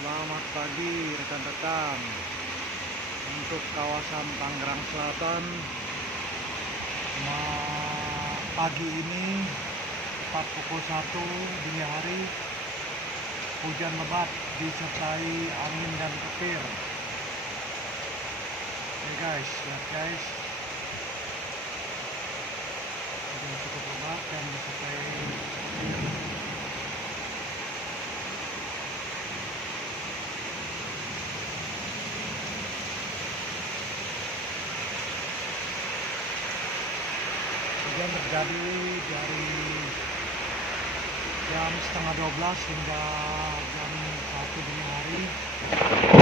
Selamat pagi rekan-rekan. Untuk kawasan Tangerang Selatan, pagi ini tepat pukul 1 dini hari, hujan lebat disertai angin dan petir. Oke guys, lihat guys, hujan cukup lebat dan disertai petir. Hujan terjadi dari jam setengah 12 hingga jam 1 dini hari.